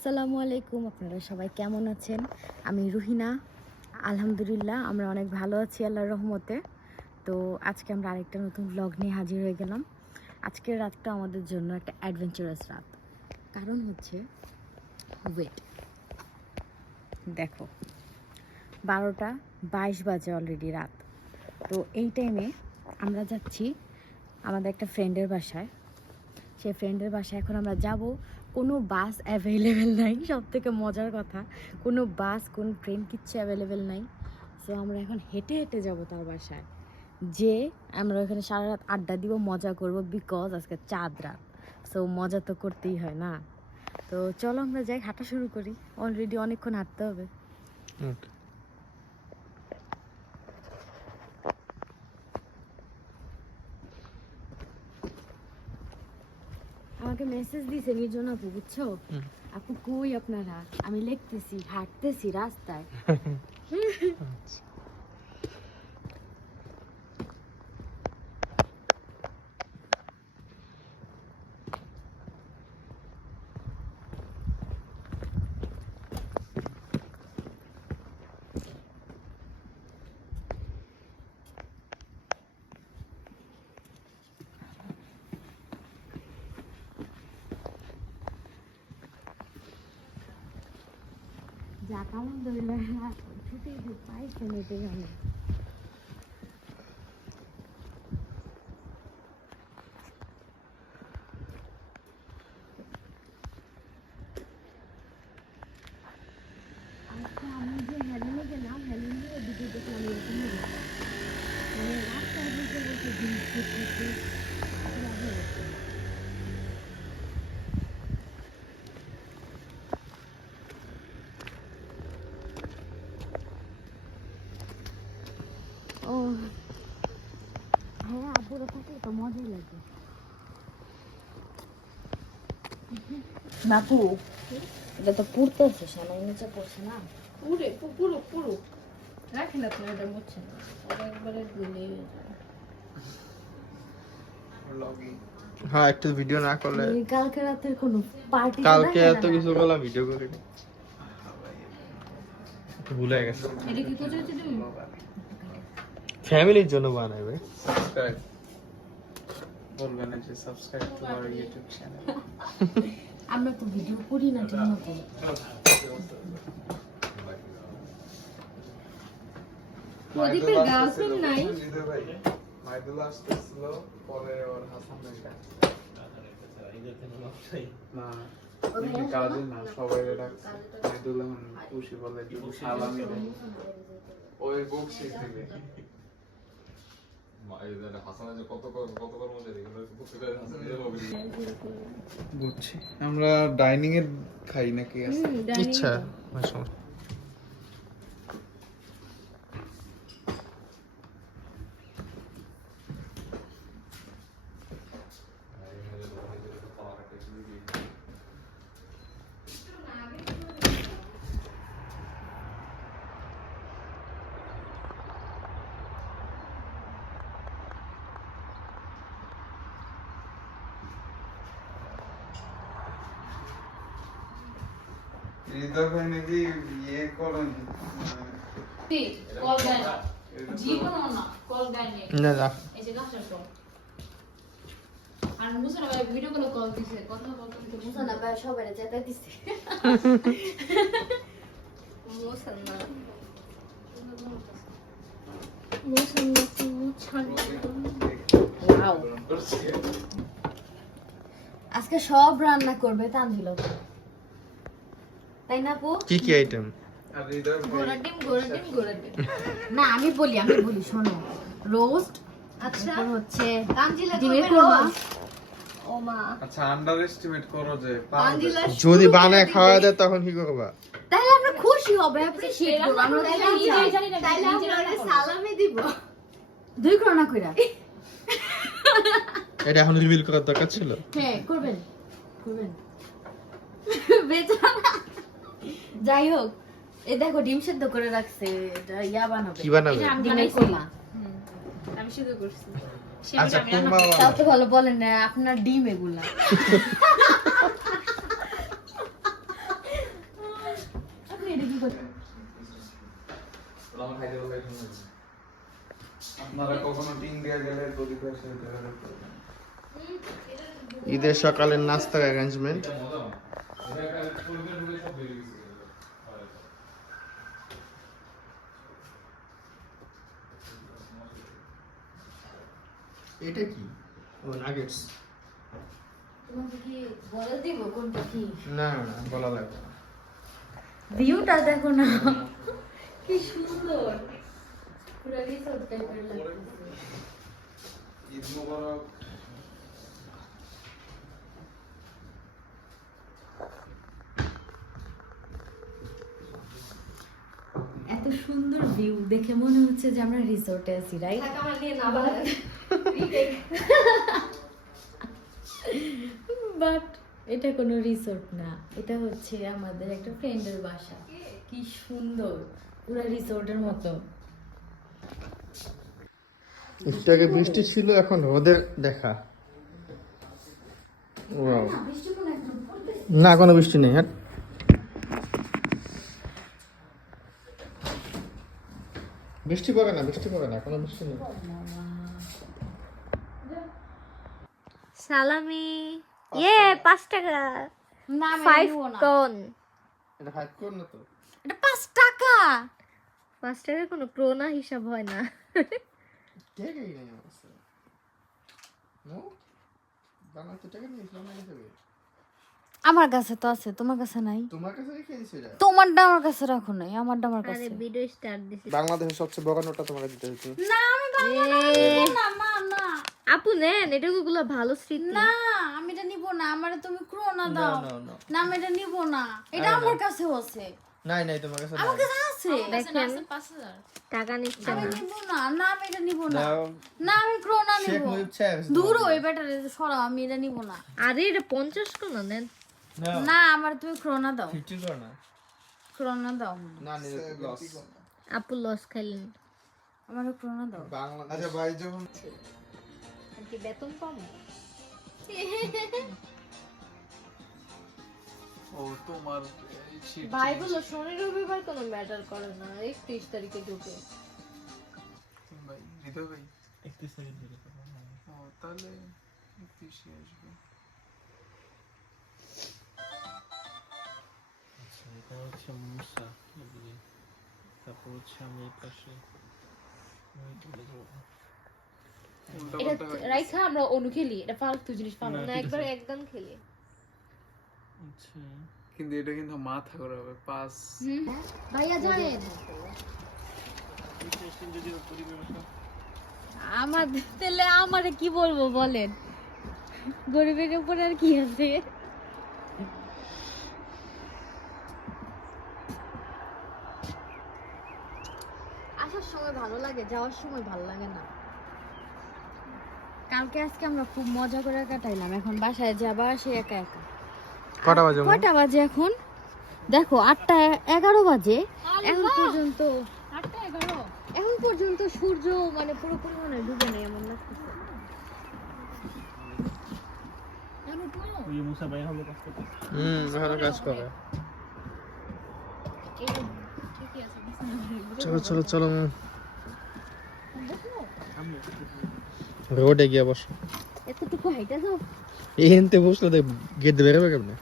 আসসালামু আলাইকুম, আপনারা সবাই কেমন আছেন? আমি রুহিনা। আলহামদুলিল্লাহ আমরা অনেক ভালো আছি আল্লাহর রহমতে। তো আজকে আমরা আরেকটা নতুন ব্লগ নিয়ে হাজির হয়ে গেলাম। আজকের রাতটা আমাদের জন্য একটা অ্যাডভেঞ্চারাস রাত। কারণ হচ্ছে ওয়েট, দেখো 12:22 বাজে অলরেডি রাত। তো এই টাইমে আমরা যাচ্ছি আমাদের একটা ফ্রেন্ডের বাসায়। সেই ফ্রেন্ডের বাসায় এখন আমরা যাব। কোনো বাস অ্যাভেলেবেল নাই, সব থেকে মজার কথা, কোনো বাস কোনো ট্রেন কিচ্ছু অ্যাভেলেবেল নাই। সো আমরা এখন হেঁটে হেঁটে যাব তার বাসায়, যে আমরা ওখানে সারা রাত আড্ডা দিব, মজা করব, বিকজ আজকে চাঁদ রাত। সো মজা তো করতেই হয় না? তো চলো আমরা যাই, হাঁটা শুরু করি। অলরেডি অনেকক্ষণ হাঁটতে হবে। আমাকে মেসেজ দিয়েছে নির্জন আপু, বুঝছো? আপু কই আপনারা? আমি লিখতেছি হাঁটতেছি রাস্তায়। যা কেমন ধরলে ছুটে পাইছে নেটে গেল। আচ্ছা, আমি যে হেলেনে গেলাম, হেলেনে দিকে দেখলাম এরকম হলো, মানে রাস্তায় বলতে বলতে জিনিস করতেছে। ও হ্যাঁ, আব্বুরা থাকলে তো মজাই লাগে। বাপু, এটা তো পুড়তেছে, সামান্য নিচে পড়ছে না? পুরো পুরো পুরো রাখেন আপনার, এটা মুছছেন না, ওটা একবারে ধুলে হ্যাঁ, একটু ভিডিও না করলে কালকে রাতের কোনো পার্টি কালকে এত কিছু বললাম ভিডিও করে ভুলে গেছে। এটা কি করতে তুমি ফ্যামিলির জন্য বানাবে। সাবস্ক্রাইব বলবেন যে subscribe to our YouTube channel. আমরা তো ভিডিও করি না ঠিক মতো। প্রদীপের গার্লফ্রেন্ড নাই? মাইদুল আসতেছিল, পরে ওর হাসান ভাই না এমনি কাজে না, সবাই ডাকছে। মাইদুল এখন খুশি বলে সালামি দেয় ওই বকশি থেকে। বুঝছি, আমরা ডাইনিং এ খাই নাকি? ইচ্ছা হৃদয় ভাই নাকি ইয়ে করেন, কল গায় না, জীবনও না কল গায় নেই। না না, এই যে গাছের কল। আর মুসা ভাই ভিডিও কলে কল দিছে, কথা বলতে বলতে বুঝো না ভাই, সবাই যেতে দিছে। মুসা না ওয়াও, আজকে সব রান্না করবে তানজিল, তাই না আপু? কি কি আইটেম? আর হৃদয় ভাই ঘোড়া ডিম ঘোড়া ডিম ঘোড়া ডিম। না আমি বলি শোনো, রোস্ট, আচ্ছা তারপর হচ্ছে তানজিলা ডিমের করবে কোরমা। রোজ। ও মা, আচ্ছা আন্ডার এস্টিমেট করো যে তানজিলা যদি বানায় খাওয়া দেয় তখন কি করবা? তাহলে আমরা খুশি হব, অ্যাপ্রিশিয়েট করব। আমরা নিজেই জানি না, তাইলে নিজে আমরা রান্না করবো। সালামি দিব 2 করোনা কইরা। এটা এখন রিভিল করার দরকার ছিল। হ্যাঁ করবেন বেচারা। যাই হোক, এই দেখো ডিম সেদ্ধ করে রাখছে, এটা ইয়া বানাবে। কি বানাবে? এটা আমি ডিমের বানাইছি। কোরমা। আমি শুধু করছি। আচ্ছা, আমি রান্না কুরমা তাও তো ভালো বলেন না আপনার ডিম এগুলা। কখনো টিং দেওয়া গেলে প্রদীপ আসে ঈদের সকালের নাস্তার অ্যারেঞ্জমেন্ট। এটা কি? ও নাগেটস। তোমাকে কি বলে দিব কোনটা কি? না না বলা লাগবে না। ভিউটা দেখো না কি সুন্দর, পুরো রিসোর্ট টাইপের লাগছে। ঈদ মোবারক। এত সুন্দর ভিউ দেখে মনে হচ্ছে যে আমরা রিসোর্টে আছি, রাইট? বাট এটা কোনো রিসোর্ট না, এটা হচ্ছে আমাদের একটা ফ্রেন্ডের বাসা। কি সুন্দর, পুরো রিসোর্টের মতো। একটু আগে বৃষ্টি ছিল, এখন রোদের দেখা। Wow. না কোনো বৃষ্টি নেই। হ্যাঁ বৃষ্টি পড়ে না, বৃষ্টি পড়ে না, কোনো বৃষ্টি নেই। সালামি 5 টাকা। না, আমি 5 নিবো না। কোন এটা হাইট কর না তো। এটা 5 টাকা। 5 টাকা কোনো ক্রোনা হিসাব হয় না। টাকাই নেই আমার কাছে। নো বাংলাতে টাকা নেই, ইসলামে দেবে। আমার কাছে তো আছে, তোমার কাছে নাই। তোমার কাছে রেখে দিছি এটা। তোমারটা আমার কাছে রাখো নাই, আমারটা আমার আরে কাছে। ভিডিও স্টার্ট দিছি। বাংলাদেশের সবচেয়ে বড় নোটটা তোমাকে দিতে হতো। না আমি বাংলা নিব না, মা না। আপু নেন, এটাগুলো ভালো স্মৃতি। না আমি এটা নিব না, আমারে তুমি ক্রোনা দাও। No, no. না আমি এটা নিব না, এটা আমার কাছেও আছে। নাই নাই তোমার কাছে আমার নাই। কাছে আছে। দেখেন টাকা নিচ্ছে আমি না। নিব না, না আমি এটা নিব না। দাও। না আমি ক্রোনা শেখ নিব। মুজিব চাইছে। দূর ওই ব্যাটারে সরাও, আমি এটা নিব না। আরে এটা 50 কোন নেন। না আমার তুমি ক্রোনা দাও, 50 কর না। ক্রোনা দাও। না নিলে লস। আপু লস খাইলেন। আমার ক্রোনা দাও। বাংলাদেশ আচ্ছা ভাই যখন আর কি বেতন পাবো? ও তোমার এই শীত ভাই বলো শনি রবিবার কোনো ম্যাটার করে না, 31 তারিখে ঢুকে। ভাই হৃদয় ভাই 31 তারিখ ও তাহলে 31 আসবে। আচ্ছা এটা হচ্ছে মুসা, এদিকে তারপর হচ্ছে আমি এই পাশে আমি চলে যাবো। এটা রাইখা আমরা অনু খেলি, এটা ফালতু জিনিস পাবো না, না, ঠিক একবার আছে। একদম খেলি। আচ্ছা কিন্তু এটা কিন্তু মাথা করা হবে 5 ভাইয়া যায়েন। আমার তাহলে আমারে কি বলবো বলেন, গরিবের উপর আর কি আছে। আসার সময় ভালো লাগে, যাওয়ার সময় ভালো লাগে না। কালকে আজকে আমরা খুব মজা করে কাটাইলাম, এখন বাসায় যাবা সে একা একা। কটা বাজে? কয়টা বাজে এখন? দেখো 8:11 বাজে। এখন পর্যন্ত 8:11, এখন পর্যন্ত সূর্য মানে পুরোপুরি মানে ডুবে নেই এমন লাগতেছে। ওই যে মুসা ভাই হলো কাজ করতে। ভালো কাজ করে। চলো চলো চলো রোডে গিয়ে বসো। এতটুকু হাইটা যাও। এনতে বসলে তো গেট দিয়ে বেরোবে কেমনে?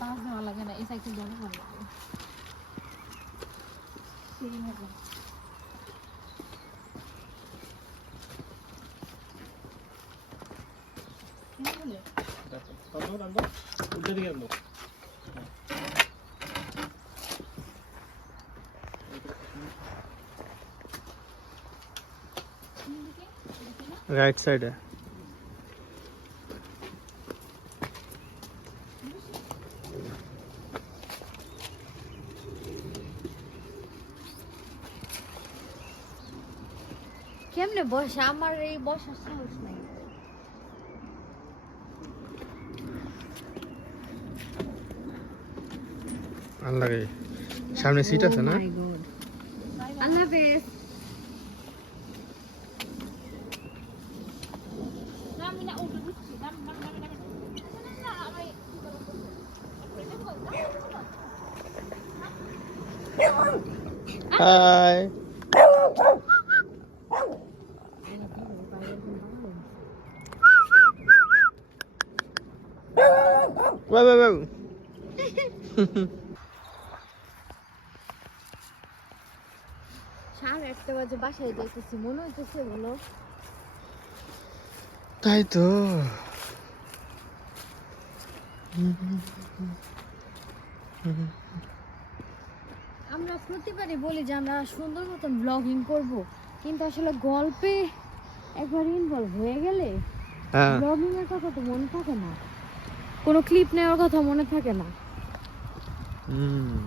বাস দেওয়া লাগে না, এই সাইকেল দেওয়া ভালো লাগে। তারপর আমরা উল্টো দিকে আনবো। রাইট সাইডে। কেমনে বসে, আমার এই বসার সাহস নাই। আল্লাহ রে, সামনে সিট আছে না? আল্লাহ হাফেজ। হাই বাবু সাড়ে 1টা বাজে বাসায় যাইতেছি মনে হইতেছে বলো তাই তো আমরা প্রতিবারই বলি যে আমরা সুন্দর মতন ব্লগিং করব কিন্তু আসলে গল্পে একবার ইনভলভ হয়ে গেলে হ্যাঁ ব্লগিং এর কথা তো মনে থাকে না কোনো ক্লিপ নেওয়ার কথা মনে থাকে না হুম